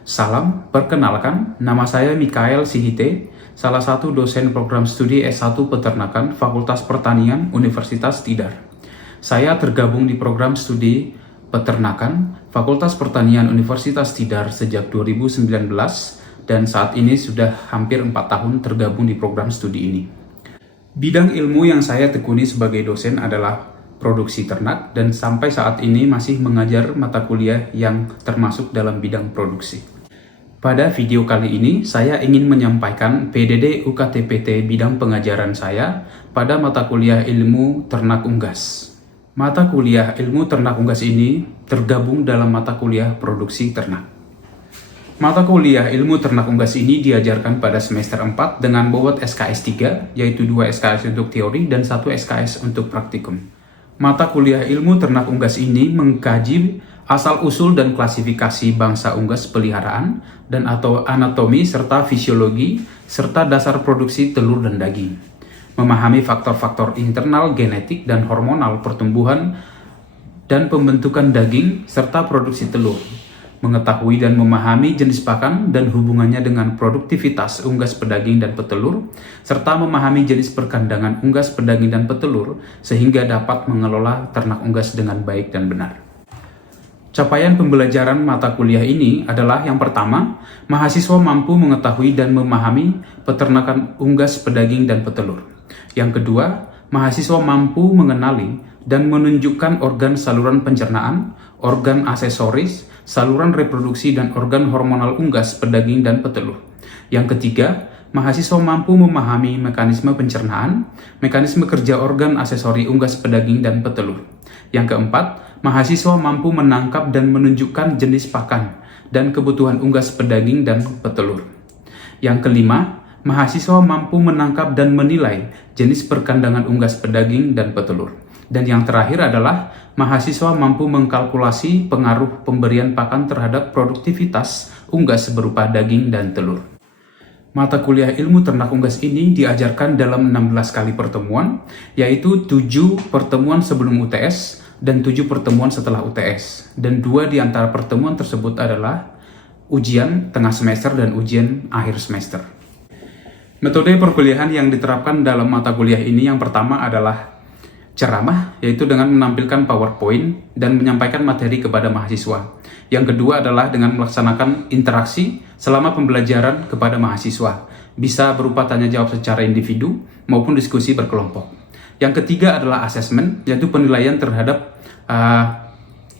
Salam, perkenalkan, nama saya Mikael Sihite, salah satu dosen program studi S1 Peternakan Fakultas Pertanian Universitas Tidar. Saya tergabung di program studi Peternakan Fakultas Pertanian Universitas Tidar sejak 2019 dan saat ini sudah hampir 4 tahun tergabung di program studi ini. Bidang ilmu yang saya tekuni sebagai dosen adalah produksi ternak dan sampai saat ini masih mengajar mata kuliah yang termasuk dalam bidang produksi. Pada video kali ini, saya ingin menyampaikan PDD UKT-PT bidang pengajaran saya pada mata kuliah ilmu ternak unggas. Mata kuliah ilmu ternak unggas ini tergabung dalam mata kuliah produksi ternak. Mata kuliah ilmu ternak unggas ini diajarkan pada semester 4 dengan bobot SKS 3, yaitu 2 SKS untuk teori dan 1 SKS untuk praktikum. Mata kuliah ilmu ternak unggas ini mengkaji asal-usul dan klasifikasi bangsa unggas peliharaan dan atau anatomi serta fisiologi serta dasar produksi telur dan daging. Memahami faktor-faktor internal, genetik, dan hormonal pertumbuhan dan pembentukan daging serta produksi telur. Mengetahui dan memahami jenis pakan dan hubungannya dengan produktivitas unggas pedaging dan petelur, serta memahami jenis perkandangan unggas pedaging dan petelur sehingga dapat mengelola ternak unggas dengan baik dan benar. Capaian pembelajaran mata kuliah ini adalah yang pertama, mahasiswa mampu mengetahui dan memahami peternakan unggas pedaging dan petelur. Yang kedua, mahasiswa mampu mengenali dan menunjukkan organ saluran pencernaan, organ aksesoris, saluran reproduksi dan organ hormonal unggas pedaging dan petelur. Yang ketiga, mahasiswa mampu memahami mekanisme pencernaan, mekanisme kerja organ aksesori unggas pedaging dan petelur. Yang keempat, mahasiswa mampu menangkap dan menunjukkan jenis pakan dan kebutuhan unggas pedaging dan petelur. Yang kelima, mahasiswa mampu menangkap dan menilai jenis perkandangan unggas pedaging dan petelur. Dan yang terakhir adalah mahasiswa mampu mengkalkulasi pengaruh pemberian pakan terhadap produktivitas unggas berupa daging dan telur. Mata kuliah ilmu ternak unggas ini diajarkan dalam 16 kali pertemuan, yaitu 7 pertemuan sebelum UTS dan 7 pertemuan setelah UTS. Dan 2 di antara pertemuan tersebut adalah ujian tengah semester dan ujian akhir semester. Metode perkuliahan yang diterapkan dalam mata kuliah ini yang pertama adalah ceramah, yaitu dengan menampilkan PowerPoint dan menyampaikan materi kepada mahasiswa. Yang kedua adalah dengan melaksanakan interaksi selama pembelajaran kepada mahasiswa. Bisa berupa tanya jawab secara individu maupun diskusi berkelompok. Yang ketiga adalah asesmen, yaitu penilaian terhadap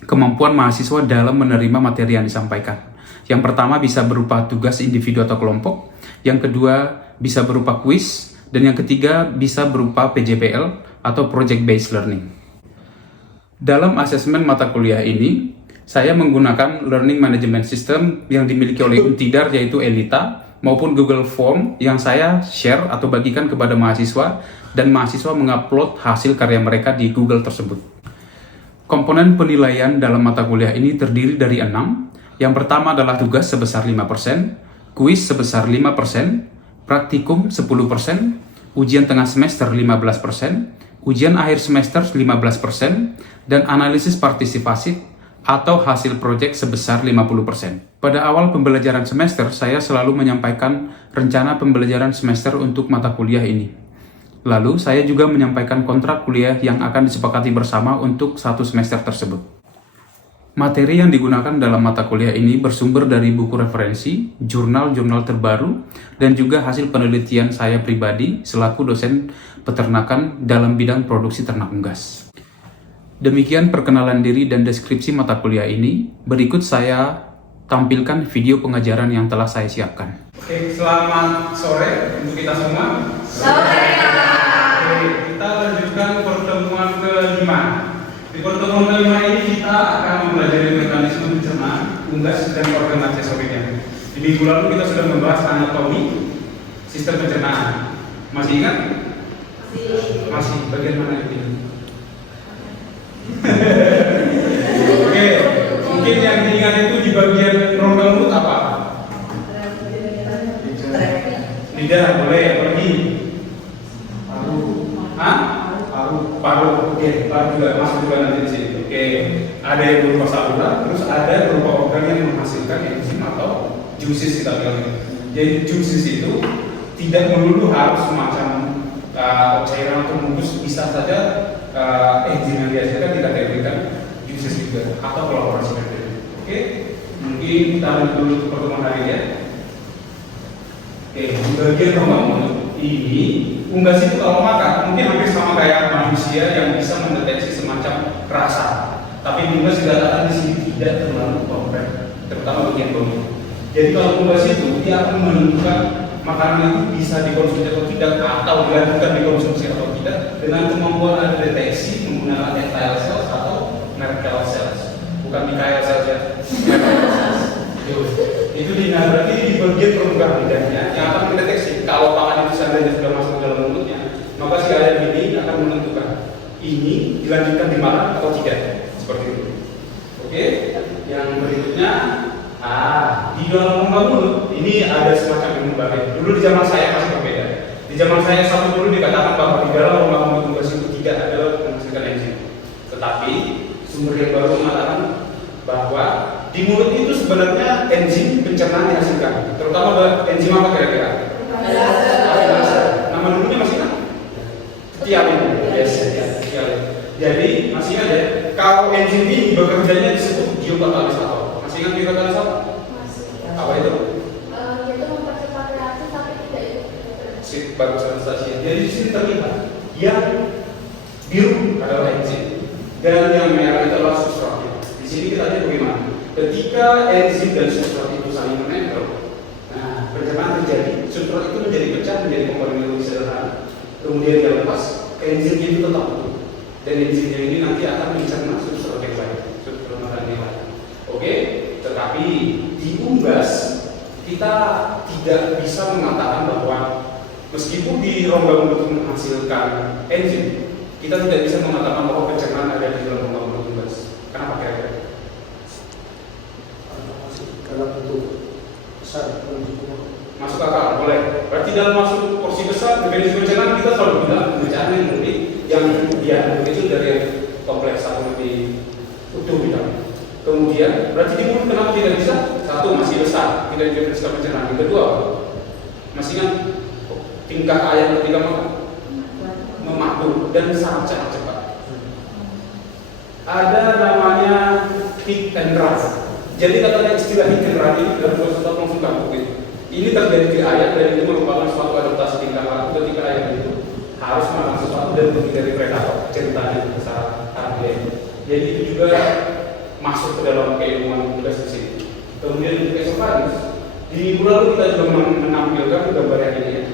kemampuan mahasiswa dalam menerima materi yang disampaikan. Yang pertama bisa berupa tugas individu atau kelompok. Yang kedua bisa berupa kuis. Dan yang ketiga bisa berupa PJBL atau Project Based Learning. Dalam asesmen mata kuliah ini, saya menggunakan Learning Management System yang dimiliki oleh Untidar, yaitu ELITA, maupun Google Form yang saya share atau bagikan kepada mahasiswa, dan mahasiswa mengupload hasil karya mereka di Google tersebut. Komponen penilaian dalam mata kuliah ini terdiri dari 6. Yang pertama adalah tugas sebesar 5%, kuis sebesar 5%, praktikum 10%, ujian tengah semester 15%, ujian akhir semester 15%, dan analisis partisipasi atau hasil proyek sebesar 50%. Pada awal pembelajaran semester, saya selalu menyampaikan rencana pembelajaran semester untuk mata kuliah ini. Lalu, saya juga menyampaikan kontrak kuliah yang akan disepakati bersama untuk 1 semester tersebut. Materi yang digunakan dalam mata kuliah ini bersumber dari buku referensi, jurnal-jurnal terbaru, dan juga hasil penelitian saya pribadi selaku dosen peternakan dalam bidang produksi ternak unggas. Demikian perkenalan diri dan deskripsi mata kuliah ini. Berikut saya tampilkan video pengajaran yang telah saya siapkan. Oke, selamat sore untuk kita semua. Sore. Oke, kita lanjutkan pertemuan ke-5. Di pertemuan ke-5 ini kita akan mempelajari mekanisme pencernaan unggas dan organ aksesorinya. Di minggu lalu kita sudah membahas anatomi sistem pencernaan. Masih ingat? Masih. Bagian mana itu? Oke, mungkin yang diingat itu di bagian rongga mulut apa? Lidah, boleh. Apalagi? Paru. Hah? Paru. Oke, paru juga masuk juga nanti di sini. Oke, ada yang berupa saluran, terus ada berupa organ yang menghasilkan enzim atau juices kita bilang. Jadi juices itu tidak melulu harus semacam cairan atau bungkus, bisa saja enzim yang dihasilkan dikategorikan juices juga atau kolaborasi berbeda. Oke, mungkin kita lanjut dulu pertemuan hari ini ya. Oke, di bagian rongga mulut ini unggas itu kalau makan mungkin hampir sama kayak manusia yang bisa mendeteksi semacam rasa. Tapi unggas dikatakan di sini tidak terlalu kompleks, terutama bagian bawah. Jadi kalau unggas itu dia akan menentukan makanan itu bisa dikonsumsi atau tidak, atau dilanjutkan dikonsumsi atau tidak dengan kemampuan ada deteksi menggunakan tactile cells atau Merkel cells, bukan Mikael cells ya. Itu berarti di bagian permukaan lidahnya yang akan mendeteksi kalau pakan itu seandainya sudah masuk ke dalam mulutnya, maka si ayam ini akan menentukan ini dilanjutkan dimakan atau tidak, seperti itu. Oke, yang berikutnya di dalam rongga mulut ini ada semacam ilmu baru. Dulu di zaman saya masih berbeda. Di zaman saya satu dulu dikatakan bahwa di dalam rongga mulut unggas itu tidak ada menghasilkan enzim. Tetapi sumber yang baru mengatakan bahwa di mulut itu sebenarnya enzim pencernaan dihasilkan. Terutama enzim apa kira-kira? Nama dulunya masih kan? Tialin. Yes, tialin. Jadi masih ada. Kalau enzim ini bekerjanya disebut biokatalisator. Masih ingat biokatalisator? Apa itu? Itu mempercepat reaksi tapi tidak itu. Sip, bagus stasiun. Jadi di sini terlihat yang biru adalah enzim dan yang merah adalah substrat. Di sini kita lihat bagaimana. Ketika enzim dan substrat itu saling menempel, nah pencernaan terjadi. Substrat itu menjadi pecah menjadi komponen yang lebih sederhana. Kemudian dia lepas, enzimnya itu tetap utuh. Dan enzimnya ini nanti akan mencerna substrat yang lain, substrat makanan yang lain. Oke, tetapi di unggas kita tidak bisa mengatakan bahwa meskipun di rongga mulut menghasilkan enzim, kita tidak bisa mengatakan bahwa pencernaan ada di dalam rongga mulut unggas. Kenapa kira-kira? Karena bentuk besar, masuk akal, boleh. Berarti dalam masuk porsi besar, definisi pencernaan kita selalu bilang pencernaan yang murni, yang dia itu dari yang kompleks atau lebih utuh bidangnya. Kemudian, berarti di mulut kenapa tidak bisa? Satu, masih besar, tidak bisa pencernaan. Yang kedua, masih kan tingkah ayam ketika memaku dan sangat cepat. Ada namanya hit and run. Jadi katanya istilah hit and run ini dalam konsultan langsung kampung itu. Ini terjadi di ayam dan itu merupakan suatu adaptasi tingkah laku ketika ayam itu harus makan sesuatu dan pergi dari predator. Ceritanya besar harganya. Jadi itu juga masuk ke dalam keilmuan unggas di sini. Kemudian untuk esofagus, di minggu lalu kita juga menampilkan gambar yang ini ya.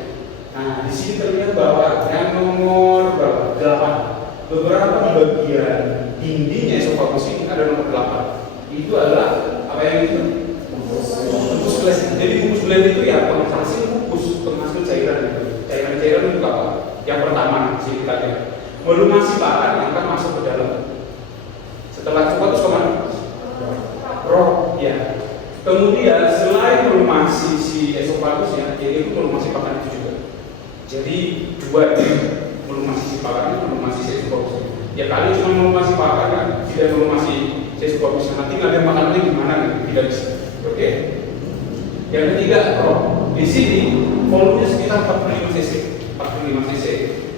Nah, di sini terlihat bahwa yang nomor berapa? 8. Beberapa di bagian dindingnya esofagus ini ada nomor 8. Itu adalah apa yang itu? Pupus gland. Jadi pupus gland itu ya penghasil pupus, penghasil cairan itu. Cairan-cairan itu apa? Yang pertama sih kita lihat. Melumasi pakan yang akan masuk ke dalam. Setelah coba terus kemana? Roh, ya. Kemudian selain melumasi si esopagusnya, jadi itu melumasi pakan itu juga. Jadi dua ini melumasi si pakan, melumasi si esopagusnya. Ya kali cuma melumasi pakan kan, tidak melumasi si esopagusnya. Nanti nggak ada makanannya gimana nih? Tidak bisa. Oke? Yang ketiga, roh. Di sini volumenya sekitar 45 cc. 45 cc.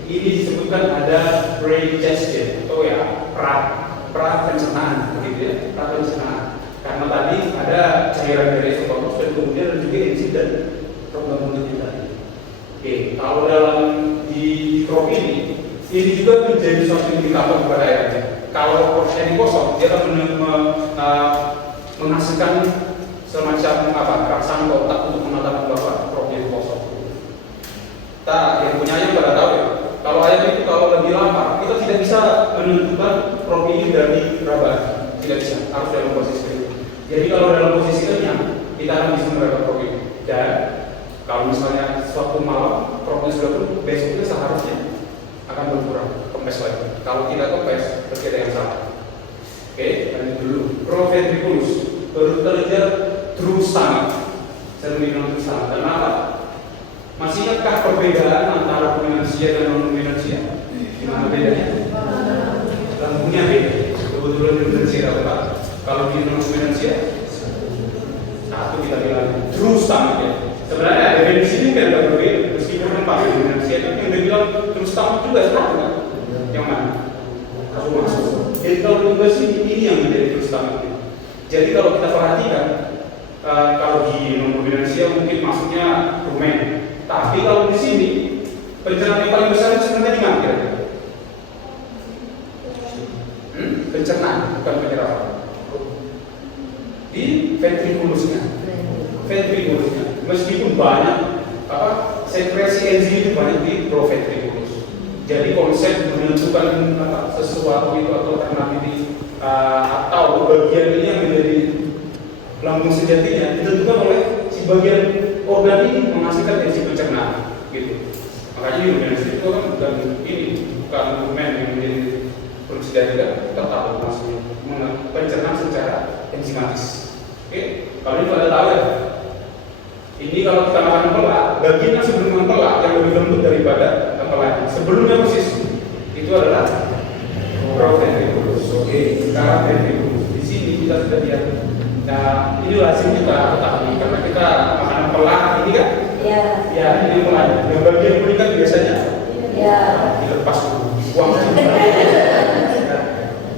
Ini disebutkan ada digestion atau ya pra pencernaan, begitu ya, pra pencernaan. Karena tadi ada cairan dari esofagus dan kemudian ada juga enzim dan rongga mulut tadi. Oke, kalau dalam di mikrob ini juga menjadi suatu indikator kepada airnya. Kalau porsinya ini kosong, dia akan menghasilkan semacam rangsangan otak untuk mengatakan bahwa mikropnya itu kosong. Kita yang punya ayam pada tahu ya. Kalau ayam itu kalau lebih lapar, kita tidak bisa menentukan protein dari rabas, tidak bisa, harus dalam posisi itu. Jadi kalau dalam posisi kenyang, kita akan bisa mendapat protein. Dan kalau misalnya suatu malam protein sudah penuh, besoknya seharusnya akan berkurang, kempes lagi. Kalau tidak kempes, berarti ada yang salah. Oke, lanjut dulu. Proventriculus bekerja true stomach. Saya bilang true stomach. Kenapa? Masih ingatkah perbedaan antara ruminansia dan non-ruminansia? Gimana bedanya? Lambungnya beda. Kebetulan ruminansia apa? Kalau di non-ruminansia satu atau kita bilang true stomach ya. Sebenarnya ada di sini kan ada berbeda, meskipun kan pasti dominansia itu yang dibilang true stomach juga satu kan? Yang mana? Aku masuk. Jadi kalau tugas ini yang menjadi true stomach. Jadi kalau kita perhatikan, kalau di non-dominansia mungkin masuknya rumen. Tapi kalau di sini pencernaan yang paling besar itu sebenarnya di mana kira-kira? Pencernaan, bukan penyerapan. Di ventriculusnya. Meskipun banyak sekresi enzim itu banyak di proventriculus. Jadi konsep menentukan sesuatu itu atau alternatif atau bagian ini yang menjadi lambung sejatinya ditentukan oleh si bagian organ ini menghasilkan enzim pencernaan, gitu. Makanya di dominansi itu kan bukan rumen yang menjadi produksi sejati kan tetap maksudnya pencernaan secara enzimatis. Oke, kalau ini pada tahu ya. Ini kalau kita makan tempelak, bagian sebelum tempelak yang lebih lembut daripada tempelak. Sebelumnya persis itu adalah proventriculus. Oke, sekarang ventriculus. Di sini kita sudah lihat. Nah, ini lazim kita ketahui karena kita makan tempelak ini kan? Ya. Ya, ini mulai. Yang bagian kuning kan biasanya Ya. dilepas dulu, dibuang.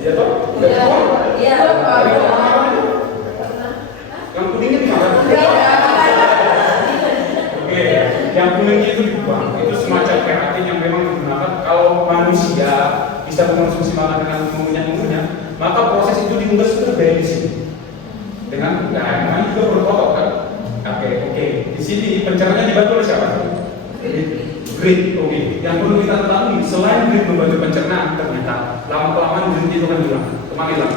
Ya toh? Ya. Ya. Yang kuningnya dimakan. Oke, yang kuningnya itu dibuang. Itu semacam keratin yang memang digunakan kalau manusia bisa mengonsumsi makanan dengan mengunyah, maka proses itu diunggas itu terjadi di sini. Dengan namanya juga berfoto kan? Oke. Di sini pencernaan dibantu oleh siapa? Grid. Oke. Yang perlu kita ketahui selain grid membantu pencernaan, ternyata lama-kelamaan grid itu kan hilang. Kemana hilang?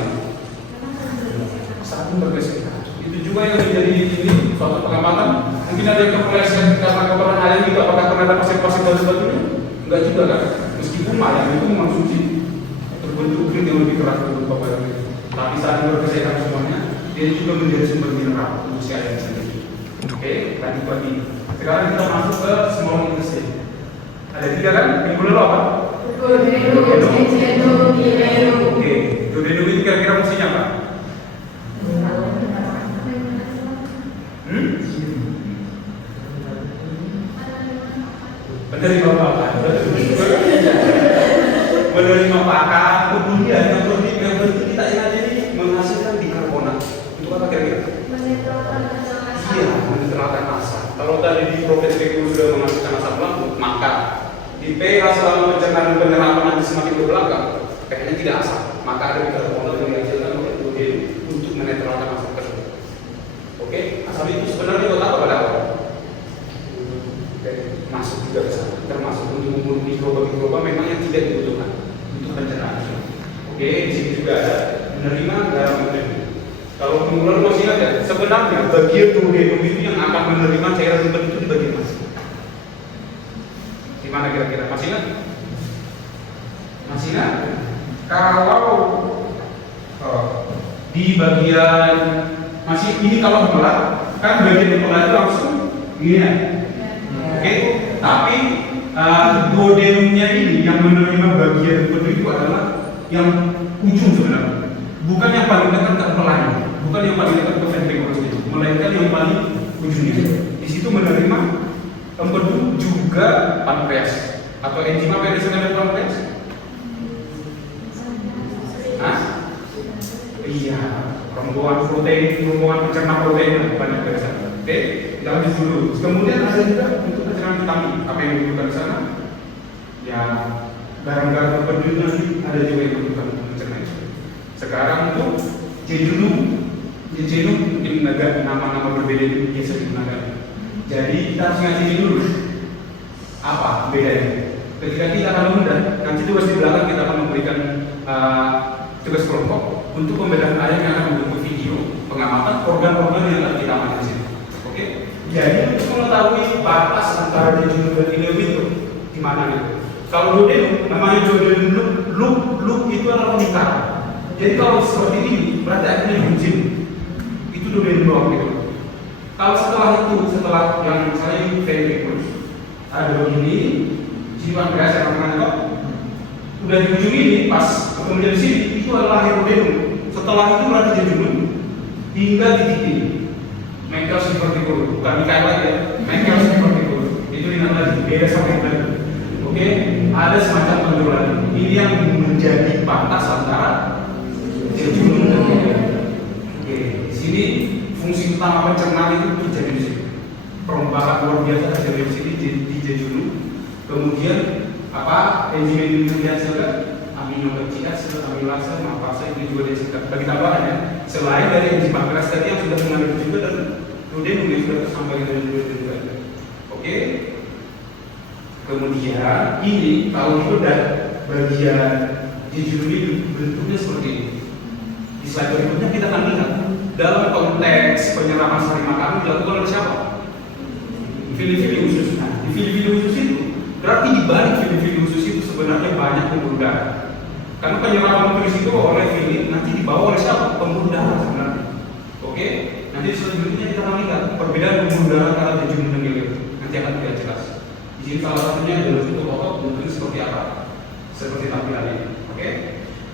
Satu bergeser. Itu juga yang menjadi ini suatu pengamatan. Mungkin ada yang kepleset karena kepernah ayam itu apakah pernah ada pasien-pasien batu-batu ini? Enggak juga kan? Meskipun ayam itu mengonsumsi terbentuk grid yang lebih keras untuk bapak ayam itu. Tapi saat bergeser semuanya, dia juga menjadi sumber mineral untuk si ayam sendiri. Oke, tadi pagi. Sekarang kita masuk ke small intestine. Ada 3 kan? Yang dulu apa? Oke, duodenum itu kira-kira fungsinya apa? Menerima pakan. Menerima pakan, kemudian yang penting kita ingat ini menghasilkan bikarbonat. Itu apa kira-kira? Iya, menetralkan asam. Kalau tadi di proventriculus sudah menghasilkan asam lambung, maka di pH selama pencernaan dan penyerapan nanti semakin ke belakang, kayaknya tidak asam. Maka ada bikarbonat yang dihasilkan oleh duodenum untuk menetralkan asam tersebut. Oke, asam itu sebenarnya buat apa pada awal? Masuk juga ke sana, termasuk untuk mikroba memang yang tidak dibutuhkan untuk pencernaan. Oke, di sini juga ada menerima garam menerima. Kalau pengular masih ingat ya, sebenarnya bagian duodenum itu yang akan menerima cairan limbah itu di bagian mana? Di mana kira-kira? Masih ingat? Masih ingat? Kalau di bagian masih ini kalau kepala kan bagian kepala itu langsung gini ya. Oke, tapi duodenumnya ini yang menerima bagian itu adalah yang ujung sebenarnya, bukan yang paling dekat ke kepala, bukan yang paling dekat ke ventriculus itu, melainkan yang paling ujungnya. Di situ menerima empedu juga pankreas atau enzim apa yang disebut dengan pankreas? Iya, rombongan protein, rombongan pencerna protein banyak dari sana. Oke, kita lanjut dulu. Kemudian ada juga untuk pencernaan vitamin. Apa yang dibutuhkan di sana? Ya, garam-garam empedu nanti ada juga yang dibutuhkan untuk pencernaan. Sekarang untuk jejunum ini agak nama-nama berbeda yang biasa digunakan. Jadi kita harus ngaji dulu apa bedanya. Ketika kita akan menunda, nanti tugas di belakang kita akan memberikan tugas kelompok untuk pembedaan ayam yang akan membentuk video pengamatan organ-organ yang akan kita amati di sini. Oke? Jadi untuk mengetahui batas antara jejunum dan ileum itu di mana nih? Kalau duodenum, namanya duodenum loop itu adalah lingkar. Jadi kalau seperti ini berarti akhirnya enzim itu duodenum doang gitu. Kalau setelah yang saya ventriculus ada begini, jadi pankreas yang menangkap udah di ujung ini pas kemudian di sini itu adalah duodenum. Setelah itu berarti jejunum hingga titik ini. Michael Diverticulum, bukan Mikael aja, Michael Diverticulum. Itu ingat lagi, beda sama yang tadi. Oke, ada semacam benjolan. Ini yang menjadi batas antara jejunum dan ileum. Oke, di sini fungsi utama pencernaan itu terjadi di sini. Perombakan luar biasa terjadi di sini di jejunum. Kemudian enzim yang dihasilkan aminopeptida, amilase, mafase itu juga dihasilkan. Bagi tambahan ya, selain dari enzim pankreas tadi yang sudah mengalir juga dan duodenum yang sudah tersampaikan dari duodenum juga. Oke. Kemudian ini kalau bedah bagian jejunum ini bentuknya seperti ini. Di slide berikutnya kita akan lihat dalam konteks penyerapan sari makanan dilakukan oleh siapa? Fili-fili usus. Nah, di fili-fili usus itu berarti di balik fili-fili usus itu sebenarnya banyak pembuluh darah. Karena penyerapan nutrisi itu oleh fili nanti dibawa oleh siapa? Pembuluh darah sebenarnya. Oke? Nanti selanjutnya kita akan lihat perbedaan pembuluh darah antara jejunum dan ileum. Nanti akan kita jelas. Di sini salah satunya adalah bentuk otot mungkin seperti apa? Seperti tampilan ini. Oke?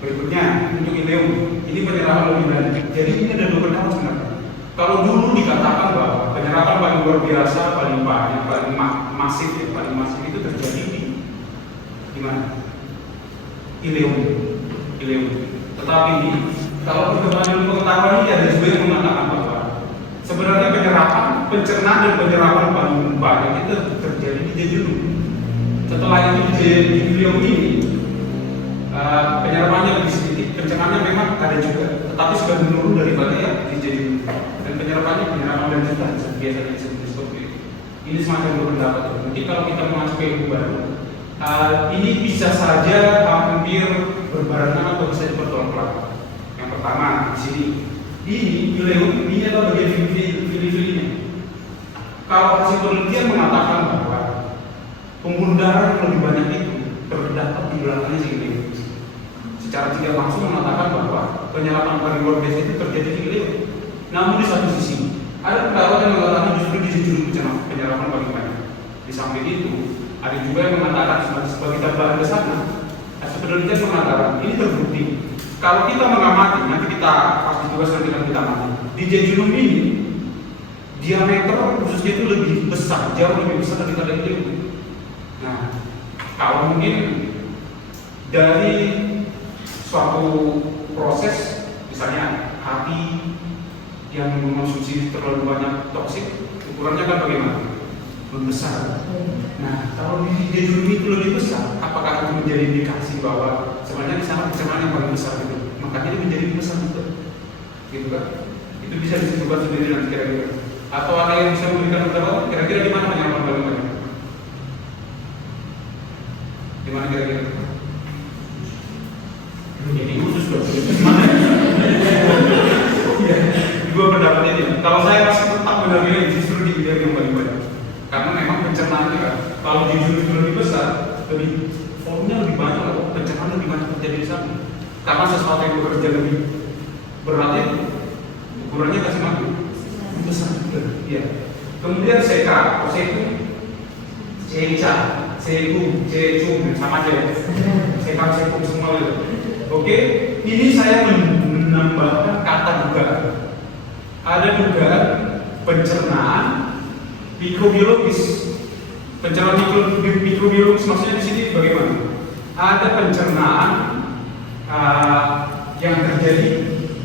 Berikutnya untuk ileum. Ini penyerapan lebih lanjut. Jadi ini ada dua pendapat sebenarnya. Kalau dulu dikatakan bahwa penyerapan paling luar biasa, paling banyak, paling masif itu terjadi di mana? Ileum. Tetapi kalau perkembangan ilmu pengetahuan ini ada juga yang mengatakan bahwa sebenarnya pencernaan dan penyerapan paling banyak itu terjadi di jejunum. Setelah itu di ileum ini penyerapannya lebih sedikit, pencernaannya memang ada juga, tetapi sudah menurun daripada ya di jejunum. Dan penyerapan lanjutan biasanya seperti itu. Ini semacam berpendapat. Mungkin kalau kita memasuki ilmu baru, ini bisa saja hampir berbarengan atau bisa bertolak belakang. Yang pertama di sini, ini ileum ini adalah bagian fili-filinya. Kalau hasil penelitian mengatakan bahwa pembuluh darah yang lebih banyak itu terdapat di belakangnya si ileum. Secara tidak langsung mengatakan bahwa penyerapan paling luar biasa itu terjadi di ileum. Namun di satu sisi ada pendapat yang mengatakan justru di jejunum penyerapan paling banyak. Di samping itu ada juga yang mengatakan sebagai tambahan ke sana, hasil penelitian mengatakan ini terbukti. Kalau kita mengamati, nanti kita pasti juga akan kita amati. Di jejunum ini diameter khususnya itu lebih besar, jauh lebih besar daripada ileum. Nah, kalau mungkin dari suatu proses, misalnya hati yang mengonsumsi terlalu banyak toksik, ukurannya kan bagaimana? Membesar. Nah, kalau di jejunum itu lebih besar, apakah itu menjadi indikasi bahwa sebenarnya di sana pencernaan yang paling besar itu? Makanya dia menjadi besar juga, gitu kan? Itu bisa disebutkan sendiri nanti kira-kira. Atau ada yang bisa memberikan pendapat kira-kira di mana penyerapan paling banyak? Di mana kira-kira? Jadi khusus dong. Dua pendapat ini. Kalau saya masih tetap benar-benar justru di ileum yang paling banyak. Karena memang pencernaannya kan, kalau di jejunum itu lebih besar, volumenya lebih banyak, pencernaan lebih banyak terjadi di sana. Karena sesuatu yang bekerja lebih berat itu ukurannya kasih mati besar juga. Ya. Kemudian CK, itu CECA, CECU, sama aja. CK, CECU semua itu. Oke, ini saya menambahkan kata dugaan. Ada dugaan pencernaan mikrobiologis. Pencernaan mikrobiologis maksudnya di sini bagaimana? Ada pencernaan yang terjadi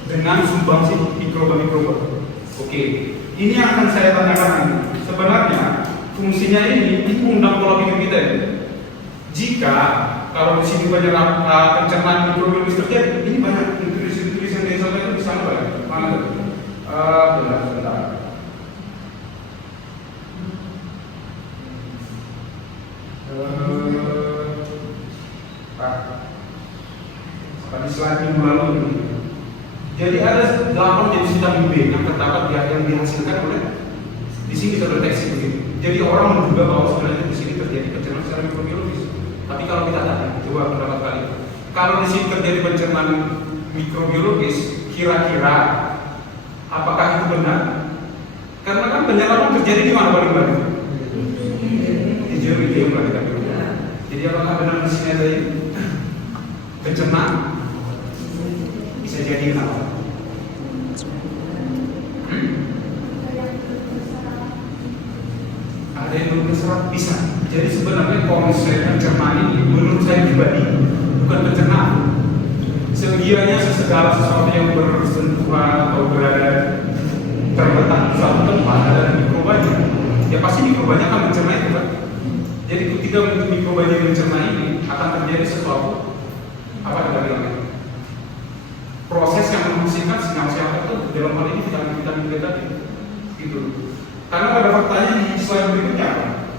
dengan sumbangsi mikroba. Oke, ini yang akan saya tanyakan. Sebenarnya fungsinya ini undang pola pikir kita ini. Jika kalau di sini banyak pencernaan mikrobiologis terjadi, ini banyak nutrisi yang disampaikan di sana banyak. Mana tuh? Bentar. Pada slide minggu lalu ini. Jadi ada 8 jenis vitamin B yang terdapat yang dihasilkan oleh di sini terdeteksi begitu. Jadi orang menduga bahwa sebenarnya di sini terjadi pencernaan secara mikrobiologis. Tapi kalau kita tanya, coba pendapat kalian. Kalau di sini terjadi pencernaan mikrobiologis, kira-kira apakah itu benar? Karena kan penyerapan terjadi di mana paling banyak? Di ileum lah kita bilang. Jadi apakah benar di sini ada ini? Pencernaan bisa jadi apa? Ada yang belum terserap bisa. Jadi sebenarnya konsep pencernaan ini menurut saya pribadi bukan pencernaan. Sekiranya segala sesuatu yang bersentuhan atau berada terletak di suatu tempat ada mikrobanya, ya pasti mikrobanya akan mencerna itu kan. Jadi ketika mikrobanya mencerna ini akan terjadi sesuatu apa kita bilang proses yang menghasilkan sinyal-sinyal itu dalam hal ini vitamin-vitamin D tadi gitu. Karena pada faktanya di slide berikutnya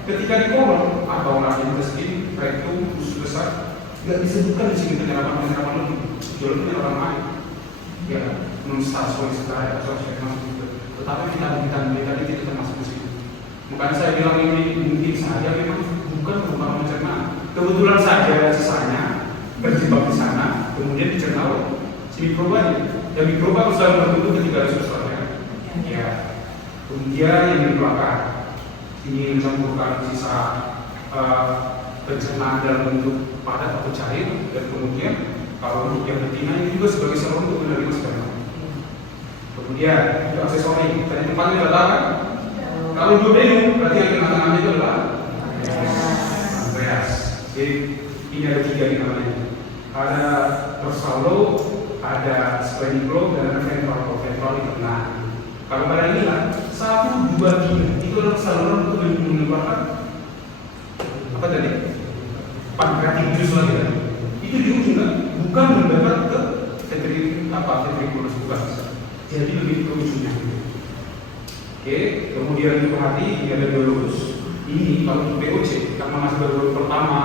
ketika di kolon atau intestin, rektum, usus besar nggak disebutkan di sini penyerapan lebih, jual penyerapan air, ya non-stasois sekali atau tetapi vitamin D tadi tidak termasuk di sini. Makanya saya bilang ini mungkin saja memang bukan merupakan pencernaan. Kebetulan saja sisanya terjebak di sana, kemudian dicerna oleh si mikrobanya. Dan mikroba selalu bertumbuh ketika ada sesuatu ya. Kemudian yang di belakang ini mencampurkan sisa pencernaan dalam bentuk padat atau cair, dan kemudian kalau untuk yang betina ini juga sebagai saluran untuk menerima sperma. Kemudian untuk aksesori tadi tempatnya letakkan. Kalau duodenum berarti yang kena tangannya itu adalah pankreas. Jadi ini ada 3 di namanya. Ada dorsalo, ada sphenic lobe, dan ada ventral. Ventral di tengah. Kalau pada ini lah 1, 2, 3 itu adalah saluran untuk mengeluarkan apa tadi? Pankreatic juice lagi tadi. Itu di ujung kan? Bukan mendekat ke ventriculus bukan. Jadi lebih ke ujungnya. Oke, kemudian diperhati ini ada biologis. Ini kalau untuk POC karena masih baru pertama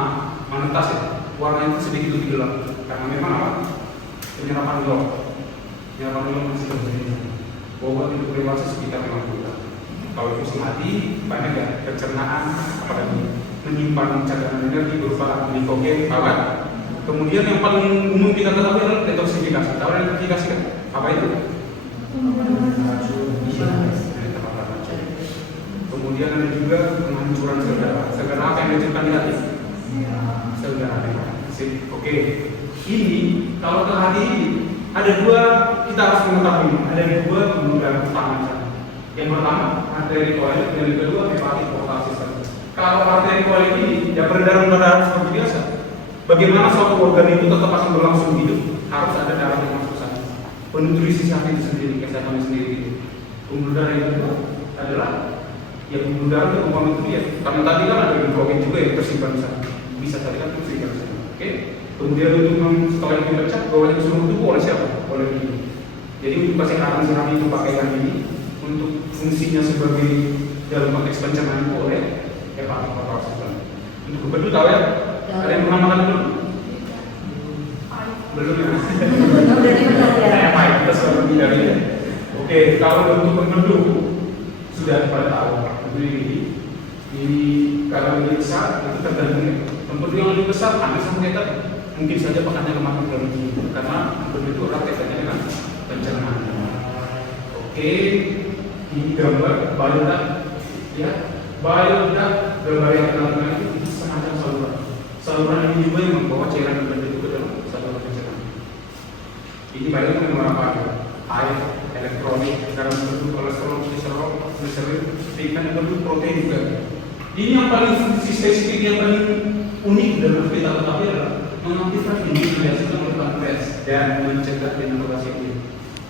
menetas ya, warnanya itu sedikit lebih gelap karena memang apa? Penyerapan log masih terjadi. Bobot untuk dewasa sekitar 50. Kalau fungsi hati banyak ya, pencernaan, apalagi menyimpan cadangan energi berupa glikogen, kawat. Kemudian yang paling umum kita ketahui adalah detoksifikasi. Tahu detoksifikasi kan? Apa itu? Kemudian ada juga penghancuran sel darah. Sel darah apa yang dihancurkan di hati? Sel darah. Oke. Ini kalau ke hati ada 2, kita harus mengetahui ada 2 penggunaan utama. Yang pertama arteri kolit, dan yang kedua hepatic portal system. Kalau arteri kolit ini ya peredaran darah seperti biasa. Bagaimana suatu organ itu tetap akan berlangsung hidup? Harus ada darah yang masuk ke sana. Penutrisi hati itu sendiri, kesehatannya sendiri. Pembuluh darah yang kedua adalah yang pembuluh darah itu komponen itu ya. Karena tadi kan ada glikogen juga yang tersimpan di sana. Bisa tadi kan tersimpan di sana. Oke. Kemudian untuk setelah itu pecah, bawahnya ke seluruh tubuh oleh siapa? Oleh ini. Jadi untuk kesehatan si hati itu pakai yang ini. Untuk fungsinya sebagai dalam konteks pencernaan itu oleh hepatic portal system. Untuk bedu tahu ya? Ada yang pernah makan belum? Belum ya? Saya baik, kita selalu dari ya. Oke, kalau untuk bedu sudah pada tahu. Ini kalau lebih besar itu tergantung. Tempat yang lebih besar, Anda sama kita mungkin saja pakannya kemakan dari ini karena bedu itu erat kaitannya dengan pencernaan. Oke, ini gambar bioduct ya. Bioduct gambar yang terkenal itu semacam saluran. Saluran ini juga yang membawa cairan berbeda itu ke dalam saluran pencernaan. Ini banyak yang merupakan air, elektrolit, garam berbeda, kolesterol, gliserol, ikan yang berbeda, protein juga. Ini yang paling fungsi spesifik yang paling unik dan harus kita ketahui adalah mengaktifkan enzim oleh pankreas dan mencegah denaturasi enzim.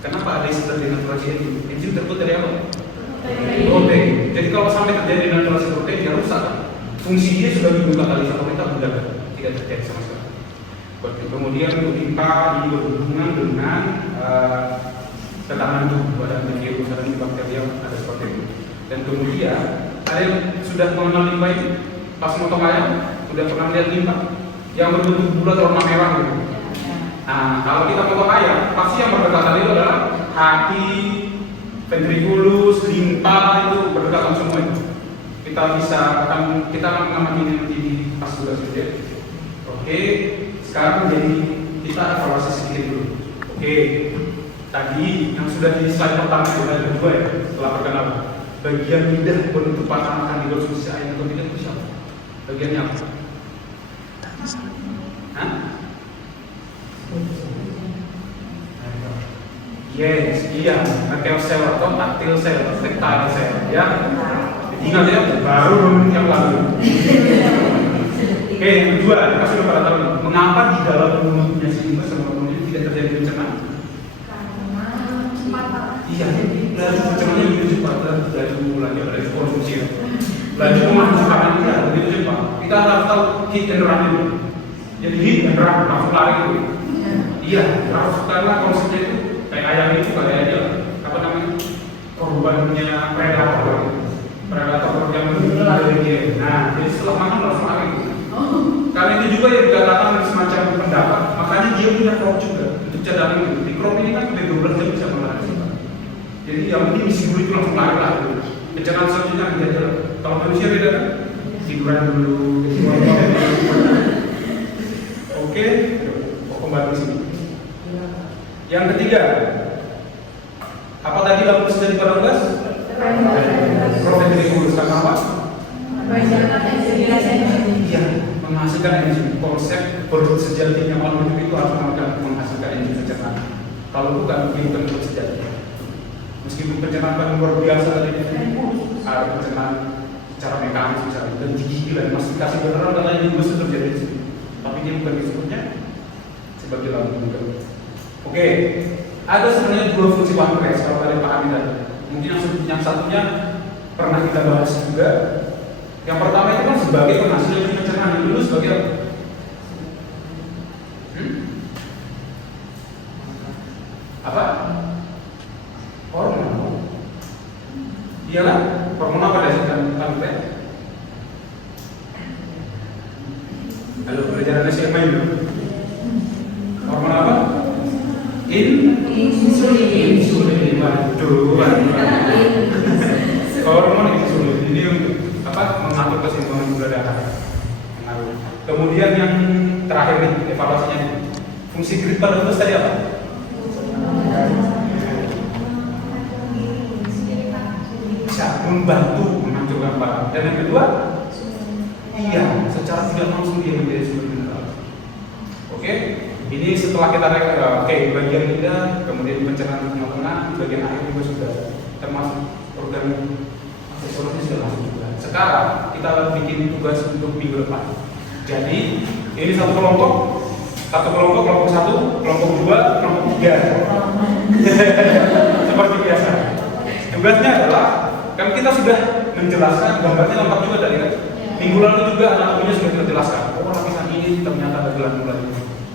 Kenapa ada istilah denaturasi enzim? Enzim terbuat dari apa? Protein. Jadi kalau sampai terjadi denaturasi protein, dia rusak. Fungsinya sebagai katalisator kita mudah tidak terjadi sama sekali. Kemudian untuk kita ini berhubungan dengan tekanan tubuh, ada virus, ada bakteri, ada seperti itu. Dan kemudian ada yang sudah mengenal limpa ini, pas motong ayam sudah pernah lihat limpa yang berbentuk bulat warna merah gitu. Nah, kalau kita potong ayam, pasti yang berdekatan itu adalah hati, ventriculus, limpa itu berdekatan semua itu. Kita akan mengamati ini nanti di pas tugas saja. Oke, sekarang jadi kita evaluasi sedikit dulu. Oke, tadi yang sudah di slide pertama itu ada 2 ya, setelah perkenalan. Bagian lidah penutupan akan dikonsumsi air atau tidak itu siapa? Bagiannya apa? Hah? Yes, iya, tactile cell atau tactile cell, tactile cell, ya. Ingat ya, baru yang lalu. Oke, yang kedua, kita sudah pada tahu nih, mengapa di dalam mulutnya si tikus sama mulutnya tidak terjadi pencernaan? Karena cepat. Iya, laju pencernaannya begitu cepat, laju konsumsi. Laju konsumsi kita begitu cepat. Kita harus tahu hit and run itu. Jadi hit and run, langsung lari itu. Iya, harus karena konsepnya itu kayak ayam itu kayak aja apa namanya korbannya predator yang dari dia. Nah, jadi setelah makan langsung lari. Karena itu juga yang dikatakan semacam pendapat, makanya dia punya crop juga untuk cadangan itu. Di crop ini kan sampai 12 jam bisa melari. Jadi yang penting isi dulu itu langsung lari lah. Pencernaan selanjutnya menjadi kalau manusia beda kan tiduran dulu. Oke, kembali ke sini. Yang ketiga, apa tadi lalu sudah dipadamkan? Protein karena apa? Iya, menghasilkan enzim. Konsep perut sejati yang hidup itu harus menghasilkan enzim pencernaan. Kalau bukan perut sejati. Meskipun pencernaan luar biasa tadi ada pencernaan secara mekanis misalnya dan gigi dan mastikasi beneran dan lain juga sudah terjadi di sini. Tapi dia bukan disebutnya sebagai lambung juga. Oke, ada sebenarnya dua fungsi pankreas kalau kalian pahami tadi. Mungkin yang satunya pernah kita bahas juga. Yang pertama itu kan sebagai penghasil enzim pencernaan, yang dulu sebagai apa? Apa? Hormon. Iyalah, hormon apa dasarkan pankreas? Halo, pelajaran SMA itu. Hormon apa? Insulin. Waduh. Hormon insulin ini untuk apa? Mengatur keseimbangan gula darah. Kemudian yang terakhir nih, evaluasinya nih. Fungsi grid parentesis tadi apa? Bisa membantu menghancurkan barang. Dan yang kedua, iya, secara tidak langsung dia menjadi sumber mineral. Oke, ini setelah kita bagian lidah, kemudian pencernaan tengah-tengah, bagian akhir juga sudah termasuk organ aksesorisnya sudah masuk juga. Sekarang kita bikin tugas untuk minggu depan. Jadi ini satu kelompok, kelompok satu, kelompok dua, kelompok tiga. Seperti biasa. Tugasnya adalah kan kita sudah menjelaskan gambarnya lengkap juga tadi kan. Minggu lalu juga anatominya sudah kita jelaskan. Oh, lapisan ini ternyata ada glandula.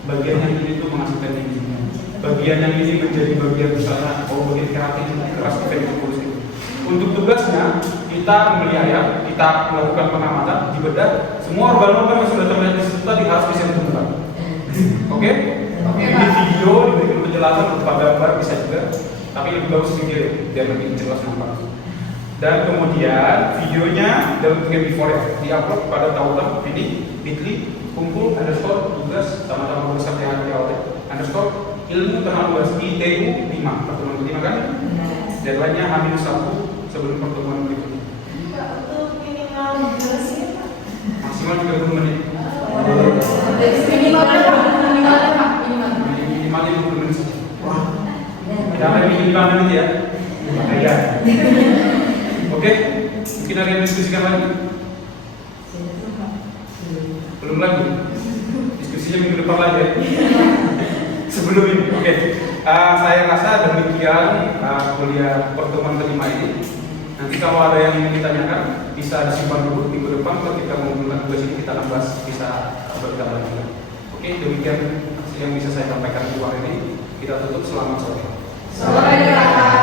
Bagian yang ini tuh menghasilkan enzimnya. Bagian yang ini menjadi bagian misalnya bagian keratin keras ventrikulus. Untuk tugasnya kita memelihara, kita melakukan pengamatan di bedah semua organ-organ yang sudah terlihat di situ tadi harus bisa ditemukan. Oke? Ini video diberikan penjelasan berupa gambar bisa juga, tapi lebih bagus video biar lebih jelas nampak. Dan kemudian videonya dalam bentuk before ya diupload pada tautan ini bit.ly kumpul tugas sama-sama berusaha _ ilmu tengah luas ITU 5 pertemuan kelima kan? Deadline-nya H-1 sebelum pertemuan berikutnya. Untuk minimal durasi apa? Maksimal 30 menit. Minimalnya 20 menit saja. Wah, jangan lebih 5 menit ya. Ya. Oke, mungkin ada yang diskusikan lagi? Belum lagi? Diskusinya minggu depan lagi ya? Sebelum ini, oke. Saya rasa demikian kuliah pertemuan kelima ini. Nanti kalau ada yang ingin ditanyakan, bisa disimpan dulu minggu depan. Kalau kita mengumpulkan tugas ini, kita akan bahas, bisa berbicara lagi. Oke, demikian yang bisa saya sampaikan di luar ini. Kita tutup, selamat sore. Sore.